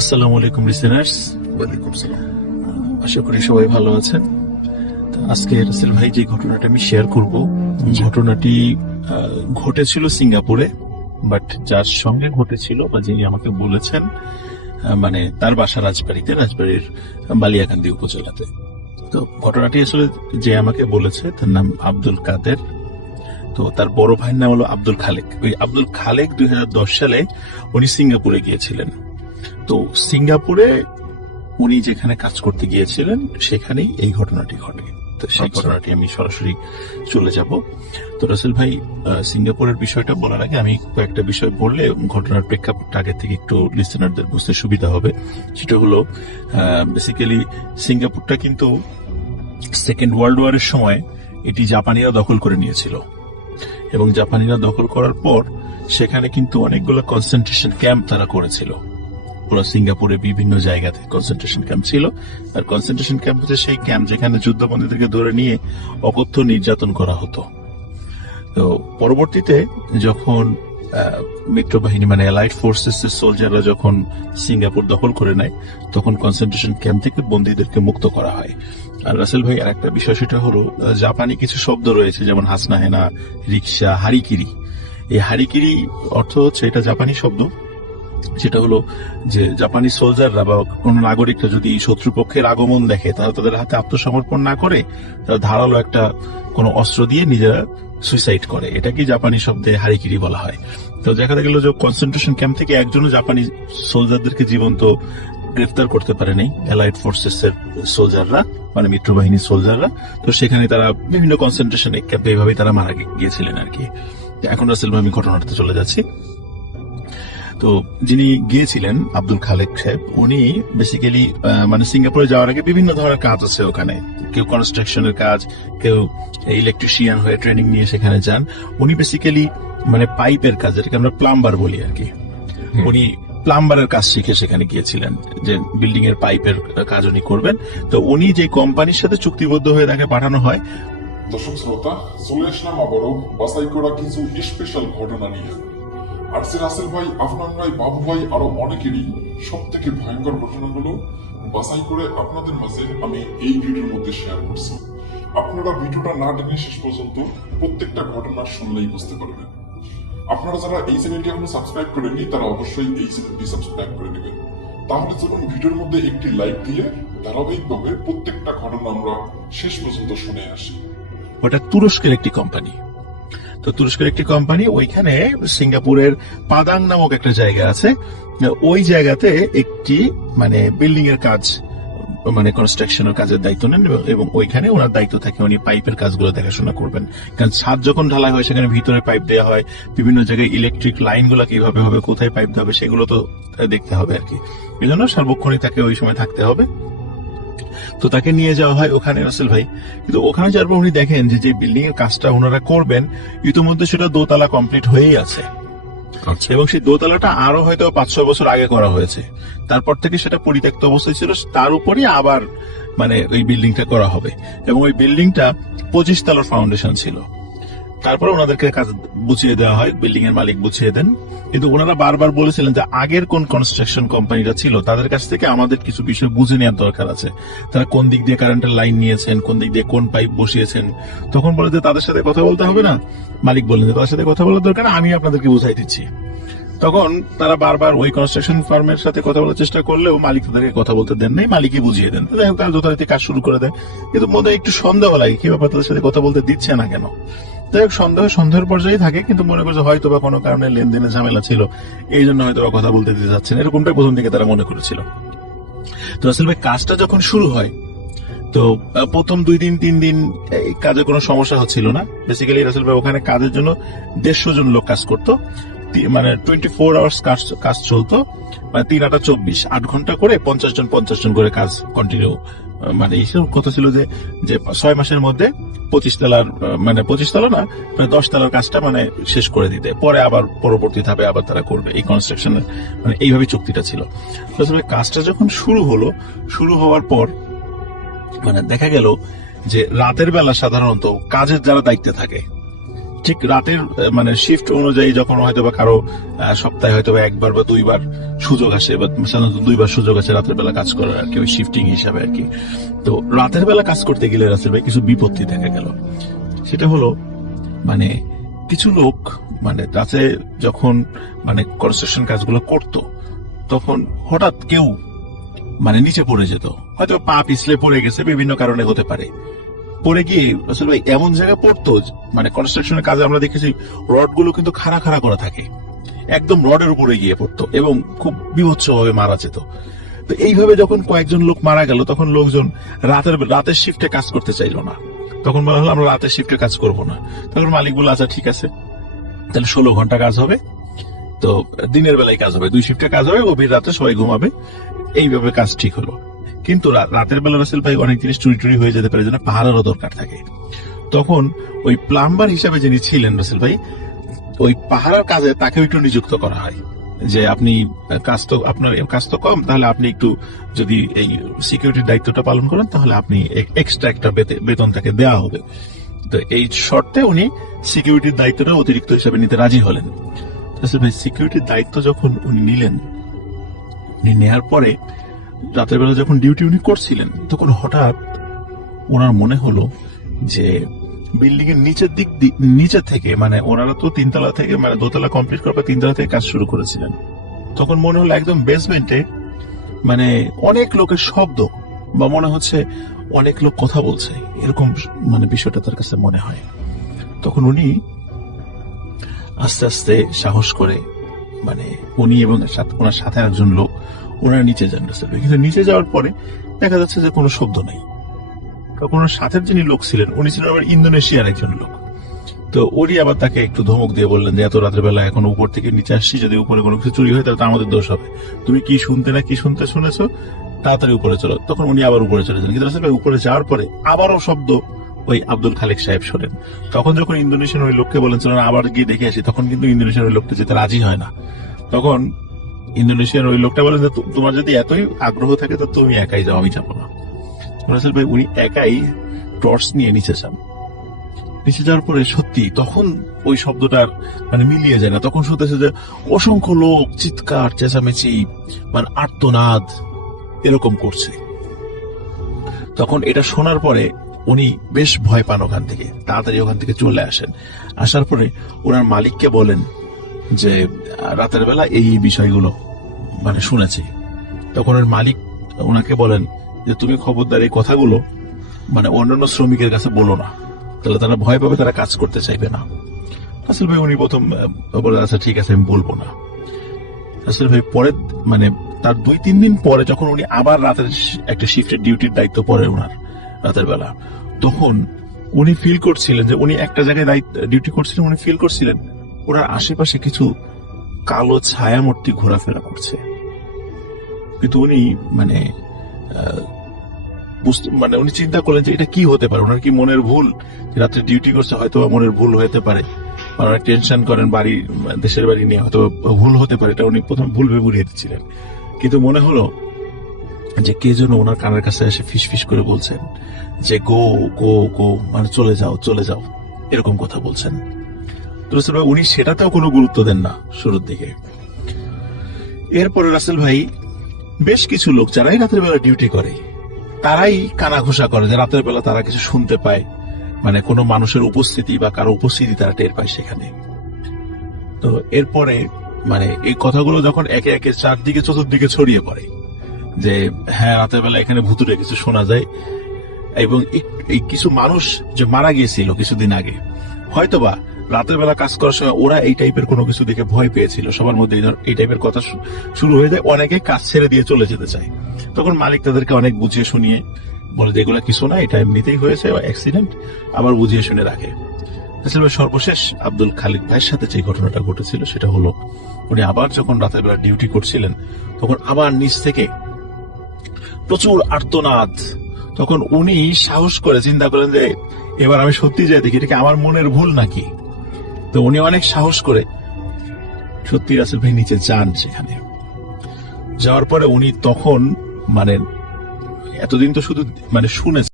আসসালামু আলাইকুম লিসেনার্স। ওয়ালাইকুম সালাম। আশা করি সবাই ভালো আছেন। আজকে রাসেল ভাই যে ঘটনাটা আমি শেয়ার করব, ঘটনাটি ঘটেছিল সিঙ্গাপুরে, বাট যার সঙ্গে ঘটেছিল বা যিনি আমাকে বলেছেন মানে তার বাসা রাজবাড়ির বালিয়াকান্দি উপজেলাতে। তো ঘটনাটি আসলে যে আমাকে বলেছে তার নাম আব্দুল কাদের। তো তার বড় ভাইয়ের নাম হলো আব্দুল খালেক। ওই আব্দুল খালেক 2010 সালে উনি সিঙ্গাপুরে গিয়েছিলেন। তো সিঙ্গাপুরে উনি যেখানে কাজ করতে গিয়েছিলেন সেখানেই এই ঘটনাটি ঘটে। তো সেই ঘটনাটি আমি সরাসরি চলে যাব। তো রাসেল ভাই, সিঙ্গাপুরের বিষয়টা বলার আগে আমি কয়েকটা বিষয় বললে ঘটনার প্রেক্ষাপটটা আগে থেকে একটু লিসেনারদের বুঝতে সুবিধা হবে। সেটা হলো বেসিক্যালি সিঙ্গাপুরটা কিন্তু সেকেন্ড ওয়ার্ল্ড ওয়ারের সময় এটি জাপানিরা দখল করে নিয়েছিল, এবং জাপানিরা দখল করার পর সেখানে কিন্তু অনেকগুলো কনসেন্ট্রেশন ক্যাম্প তারা করেছিল। পুরো সিঙ্গাপুরে বিভিন্ন জায়গাতে কনসেন্ট্রেশন ক্যাম্প ছিল। আর কনসেন্ট্রেশন ক্যাম্প হচ্ছে সেই ক্যাম্প যেখানে যুদ্ধবন্দীদেরকে ধরে নিয়ে অকথ্য নির্যাতন করা হতো। তো পরবর্তীতে যখন মিত্রবাহিনী মানে অ্যালাইড ফোর্সেস এর সোলজাররা যখন সিঙ্গাপুর দখল করে নেয়, তখন কনসেন্ট্রেশন ক্যাম্প থেকে বন্দীদেরকে মুক্ত করা হয়। আর রাসেল ভাই, আর একটা বিষয় সেটা হলো জাপানি কিছু শব্দ রয়েছে, যেমন হাসনাহেনা, রিক্সা, হারিকিরি। এই হারিকিরি অর্থ হচ্ছে, এটা জাপানি শব্দ, সেটা হলো যে জাপানি সোলজাররা বা কোন নাগরিকরা যদি শত্রুপক্ষের আগমন দেখে, তারা তাদের হাতে আত্মসমর্পণ না করে তারা ধারালো একটা কোনো অস্ত্র দিয়ে নিজেরা সুইসাইড করে। এটাকে জাপানি শব্দে হারিকিরি বলা হয়। তো দেখা গেল যে কনসেন্ট্রেশন ক্যাম্প থেকে একজনও জাপানি সোলজারদেরকে জীবন্ত গ্রেফতার করতে পারেনি অ্যালাইড ফোর্সেস এর সোলজাররা, মানে মিত্রবাহিনীর সোলজাররা। তো সেখানে তারা বিভিন্ন কনসেন্ট্রেশন ক্যাম্পে এইভাবেই তারা মারা গিয়েছিলেন আর কি। এখন রাসেল ভাই, আমি ঘটনাটাতে চলে যাচ্ছি। তো যিনি গিয়েছিলেন আব্দুল খালেক সাহেব, উনি বেসিক্যালি মানে সিঙ্গাপুরে যাওয়ার আগে বিভিন্ন ধরনের কাজ আছে ওখানে। কেউ কনস্ট্রাকশনের কাজ, কেউ ইলেকট্রিশিয়ান হয়ে ট্রেনিং নিয়ে সেখানে যান। উনি বেসিক্যালি মানে পাইপের কাজ, যেটাকে আমরা প্লাম্বার বলি আর কি, উনি প্লাম্বারের কাজ শিখে সেখানে গিয়েছিলেন, যে বিল্ডিং এর পাইপের কাজ উনি করবেন। তো উনি যে কোম্পানির সাথে চুক্তিবদ্ধ হয়ে তাকে পাঠানো হয়। দর্শক শ্রোতা, চলে আসলাম আবারও বাছাই করা কিছু স্পেশাল ঘটনা নিয়ে। আর রাসেল ভাই, আফনান ভাই, বাবু ভাই, আরো অনেকেরই সব থেকে ভয়ঙ্কর ঘটনাগুলো বাছাই করে আপনাদের মাঝে আমি এই ভিডিওর মধ্যে শেয়ার করছি। আপনারা ভিডিওটা না টেনে শেষ পর্যন্ত প্রত্যেকটা ঘটনা শুনলেই বুঝতে পারবেন। আপনারা যারা এই চ্যানেলটি এখনো সাবস্ক্রাইব করেননি, তারা অবশ্যই এই চ্যানেলটি সাবস্ক্রাইব করে নেবেন। তাহলে চলুন ভিডিওর মধ্যে একটি লাইক দিয়ে ধারাবাহিকভাবে প্রত্যেকটা ঘটনা আমরা শেষ পর্যন্ত শুনে আসি। ওটা তুরস্কের একটি কোম্পানি। তো তুরস্কের একটি কোম্পানি, ওইখানে সিঙ্গাপুরের পাদাং নামক একটা জায়গা আছে। ওই জায়গাতে একটি মানে বিল্ডিং এর কাজ, মানে কনস্ট্রাকশনের কাজের দায়িত্ব নেন, এবং ওইখানে ওনার দায়িত্ব থাকে উনি পাইপের কাজগুলো দেখাশোনা করবেন। কারণ ছাদ যখন ঢালাই হয় সেখানে ভিতরে পাইপ দেওয়া হয়, বিভিন্ন জায়গায় ইলেকট্রিক লাইনগুলো কিভাবে হবে, কোথায় পাইপ দেওয়া হবে, সেগুলো তো দেখতে হবে আর কি। এই জন্য সার্বক্ষণিক তাকে ওই সময় থাকতে হবে। তো তাকে নিয়ে যাওয়া হয় ওখানে রাসেল ভাই। কিন্তু ওখানে যাওয়ার পর উনি দেখেন যে বিল্ডিং এর কাজটা ওনারা করবেন, ইতিমধ্যে সেটা দোতলা কমপ্লিট হয়েই আছে, এবং সেই দোতলাটা আরো হয়তো 5-6 বছর আগে করা হয়েছে। তারপর থেকে সেটা পরিত্যক্ত অবস্থায় ছিল, তার উপরে আবার মানে ওই বিল্ডিংটা করা হবে, এবং ওই বিল্ডিংটা 25 তলার ফাউন্ডেশন ছিল। তারপরে ওনাদেরকে কাজ বুঝিয়ে দেওয়া হয়, বিল্ডিং এর মালিক বুঝিয়ে দেন। কিন্তু ওনারা বারবার বলেছিলেন যে আগের কোন কনস্ট্রাকশন কোম্পানিটা ছিল তাদের কাছ থেকে আমাদের কিছু বিষয় বুঝে নেওয়ার দরকার আছে। তারা কোন দিক দিয়ে কারেন্টের লাইন নিয়েছেন, কোন দিক দিয়ে কোন পাইপ বসিয়েছেন। তখন বলে যে তাদের সাথে কথা বলতে হবে না। মালিক বললেন যে তাদের সাথে কথা বলার দরকার, আমি আপনাদেরকে বুঝাই দিচ্ছি। তখন তারা বারবার ওই কনস্ট্রাকশন ফার্মের সাথে কথা বলার চেষ্টা করলেও মালিক তাদেরকে কথা বলতে দেন নাই, মালিকই বুঝিয়ে দেন। তারা যথারীতি কাজ শুরু করে দেয়। কিন্তু মনে একটু সন্দেহ লাগে, কি ব্যাপার, তাদের সাথে কথা বলতে দিচ্ছে না কেন। যাই হোক, সন্দেহের পর্যায়ে থাকে, কিন্তু মনে করছে হয়তো বা কোনো কারণে লেনদেনের ঝামেলা ছিল, এই জন্য হয়তো কথা বলতে দিতে যাচ্ছেন, এরকমটাই প্রথম দিকে তারা মনে করেছিল। তো আসলে ভাই, কাজটা যখন শুরু হয়, তো প্রথম 2 দিন 3 দিন কাজে কোনো সমস্যা হচ্ছিল না। বেসিক্যালি রাসেল ভাই, ওখানে কাজের জন্য 150 জন লোক কাজ করতো, মানে 24 আওয়ার্স কাজ চলতো, মানে 3 8 24, 8 ঘন্টা করে 50 জন করে কাজ কন্টিনিউ। মানে এইসব কথা ছিল যে 6 মাসের মধ্যে 25 তলার, মানে 25 তলা না, 10 তলার কাজটা মানে শেষ করে দিতে, পরে আবার পরবর্তী ধাপে আবার তারা করবে এই কনস্ট্রাকশনের, মানে এইভাবে চুক্তিটা ছিল। কাজটা যখন শুরু হওয়ার পর মানে দেখা গেল যে রাতের বেলা সাধারণত কাজের যারা দায়িত্বে থাকে ঠিক রাতের মানে শিফট অনুযায়ী যখন হয়তো বা কারো সপ্তাহে হয়তো বা একবার বা দুইবার সুযোগ আসে, বা সাধারণত দুইবার সুযোগ আছে রাতের বেলা কাজ করার আর কি, ওই শিফটিং হিসাবে আর কি। তো রাতের বেলা কাজ করতে গেলে রাসেল ভাই কিছু বিপত্তি দেখা গেল। সেটা হলো মানে কিছু লোক মানে রাতে যখন মানে কনস্ট্রাকশন কাজগুলো করতো তখন হঠাৎ কেউ মানে নিচে পড়ে যেত, হয়তো পা পিছলে পড়ে গেছে, বিভিন্ন কারণে হতে পারে। পড়ে গিয়ে আসলে ভাই এমন জায়গায় পড়তো মানে কনস্ট্রাকশনের কাজে আমরা দেখেছি রড গুলো কিন্তু খাড়া খাড়া করা থাকে, একদম রডের উপরে গিয়ে পড়তো এবং খুব বিভৎসভাবে মারা যেত। তো এইভাবে যখন কয়েকজন লোক মারা গেল তখন লোকজন রাতের শিফটে কাজ করতে চাইলো না। তখন বলা হলো আমরা রাতের শিফটে কাজ করব না। তখন মালিক বলল আচ্ছা ঠিক আছে, তাহলে 16 ঘন্টা কাজ হবে, তো দিনের বেলায় কাজ হবে, 2 শিফটে কাজ হবে, গভীর রাতে সবাই ঘুমাবে। এইভাবে কাজ ঠিক হলো। কিন্তু রাতের বেলা রাসেল ভাই অনেক জিনিস চুরি টুরি হয়ে যেতে পারে, যেন পাহারারও দরকার থাকে। তখন ওই প্লাম্বার হিসাবে যিনি ছিলেন রাসেল ভাই, ওই পাহারার কাজে তাকে একটু নিযুক্ত করা হয় যে আপনি আপনার কাজ তো কম, তাহলে আপনি একটু যদি এই সিকিউরিটির দায়িত্বটা পালন করেন তাহলে আপনি এক্সট্রা একটা বেতন তাকে দেওয়া হবে। তো এই শর্তে উনি সিকিউরিটির দায়িত্বটা অতিরিক্ত হিসাবে নিতে রাজি হলেন। রাসেল ভাই সিকিউরিটির দায়িত্ব যখন উনি নিলেন, উনি নেয়ার পরে রাতের বেলা যখন ডিউটি উনি করছিলেন তখন হঠাৎ ওনার মনে হলো যে বিল্ডিং এর নিচে থেকে মানে ওনারা তো 3 তলা থেকে মানে 2 তলা কমপ্লিট করার পর 3 তলা থেকে কাজ শুরু করেছিলেন। তখন মনে হলো একদম বেসমেন্টে মানে অনেক লোকের শব্দ, বা মনে হচ্ছে অনেক লোক কথা বলছে, এরকম মানে বিষয়টা তার কাছে মনে হয়। তখন উনি আস্তে আস্তে সাহস করে মানে উনি এবং ওনার সাথে একজন লোক ওনারা নিচে যান রাসেল ভাই। কিন্তু নিচে যাওয়ার পরে দেখা যাচ্ছে যে কোনো শব্দ নাই। তখন ওনার সাথের যিনি লোক ছিলেন উনি ছিলেন আবার ইন্দোনেশিয়ার একজন লোক। তো উনি আবার তাকে একটু ধমক দিয়ে বললেন যে এত রাতের বেলা এখন উপর থেকে নিচে আসছি, যদি উপরে কোনো কিছু চুরি হয় তাহলে তো আমাদের দোষ হবে, তুমি কি শুনতে শুনেছো, তাড়াতাড়ি উপরে চলো। তখন উনি আবার উপরে চলে যান। কিন্তু রাসেল ভাই উপরে যাওয়ার পরে আবারও শব্দ ওই আব্দুল খালেক সাহেব শোনেন। তখন যখন ইন্দোনেশিয়ান ওই লোককে বলেন চলেন আবার গিয়ে দেখে আসি, তখন কিন্তু ইন্দোনেশিয়ান ওই লোকটা যেতে রাজি হয় না। তখন ইন্দোনেশিয়ার ওই লোকটা বলেন যে তোমার যদি এতই আগ্রহ থাকে তো তুমি একাই যাও, আমি যাবো না। রাসেল ভাই উনি একাই টর্চ নিয়ে নিচে যান। নিচে যাওয়ার পরে সত্যি তখন ওই শব্দটার মানে মিলিয়ে যায় না, তখন শুনতেছে যে অসংখ্য লোক চিৎকার চেঁচামেচি মানে আর্তনাদ এরকম করছে। তখন এটা শোনার পরে উনি বেশ ভয় পান, ওখান থেকে তাড়াতাড়ি ওখান থেকে চলে আসেন। আসার পরে ওনার মালিককে বলেন যে রাতের বেলা এই বিষয়গুলো মানে শুনেছি। তখন ওর মালিক ওনাকে বলেন যে তুমি খবরদার এই কথাগুলো মানে অন্যান্য শ্রমিকের কাছে বলো না, তাহলে তারা ভয় পাবে, তারা কাজ করতে চাইবে না। রাসেল ভাই উনি প্রথম বলে আচ্ছা ঠিক আছে আমি বলবো না। রাসেল ভাই পরে মানে তার 2-3 দিন পরে যখন উনি আবার রাতের একটা শিফটের ডিউটির দায়িত্ব পড়ে ওনার রাতের বেলা, তখন উনি ফিল করছিলেন যে উনি একটা জায়গায় ডিউটি করছিলেন, উনি ফিল করছিলেন ওনার আশেপাশে কিছু কালো ছায়ামূর্তি ঘোরাফেরা করছে। কিন্তু উনি মানে মানে উনি চিন্তা করলেন যে এটা কি হতে পারে, ওনার কি মনের ভুল, রাত্রে ডিউটি করছে হয়তো মনের ভুল হতে পারে, ওনারা টেনশন করেন বাড়ি দেশের বাড়ি নিয়ে, হয়তো ভুল হতে পারে, এটা উনি প্রথম ভুল ভেবে উড়িয়ে দিচ্ছিলেন। কিন্তু মনে হলো যে কে যেন ওনার কানের কাছে এসে ফিস ফিস করে বলছেন যে গো গো গো মানে চলে যাও এরকম কথা বলছেন। তো উনি সেটাতেও কোনো গুরুত্ব দেন না শুরুর দিকে। এরপরে রাসেল ভাই বেশ কিছু লোক যারাই রাতের বেলা ডিউটি করে তারাই কানা ঘোষা করে যে রাতের বেলা তারা কিছু শুনতে পায়, মানে কোনো মানুষের উপস্থিতি বা কারো উপস্থিতি তারা টের পায় সেখানে। তো এরপরে মানে এই কথাগুলো যখন একে একে চারদিকে চতুর্দিকে ছড়িয়ে পড়ে যে হ্যাঁ রাতের বেলা এখানে ভুতুরে কিছু শোনা যায়, এবং এই কিছু মানুষ যে মারা গিয়েছিল কিছুদিন আগে হয়তোবা রাতের বেলা কাজ করার সময় ওরা এই টাইপের কোনো কিছু দেখে ভয় পেয়েছিল, সবার মধ্যে এই টাইপের কথা শুরু হয়ে যায়, অনেকে কাজ ছেড়ে দিয়ে চলে যেতে চায়। তখন মালিক তাদেরকে অনেক বুঝিয়ে শুনিয়ে বলে যে এগুলা কিছু না, এটা এমনিতেই হয়েছে অ্যাক্সিডেন্ট, আবার বুঝিয়ে শুনে রাখে। আসলে সর্বশেষ আব্দুল খালিক ভাইয়ের সাথে যে ঘটনাটা ঘটেছিল সেটা হলো উনি আবার যখন রাতের বেলা ডিউটি করছিলেন তখন আবার নিচ থেকে প্রচুর আর্তনাদ। তখন উনি সাহস করে চিন্তা করেন যে এবার আমি সত্যি যাই দেখি এটা কি আমার মনের ভুল নাকি। তো উনি অনেক সাহস করে সত্যি রাসেল ভাই নিচে যান। সেখানে যাওয়ার পরে উনি তখন মানে এতদিন তো শুধু মানে শুনেছেন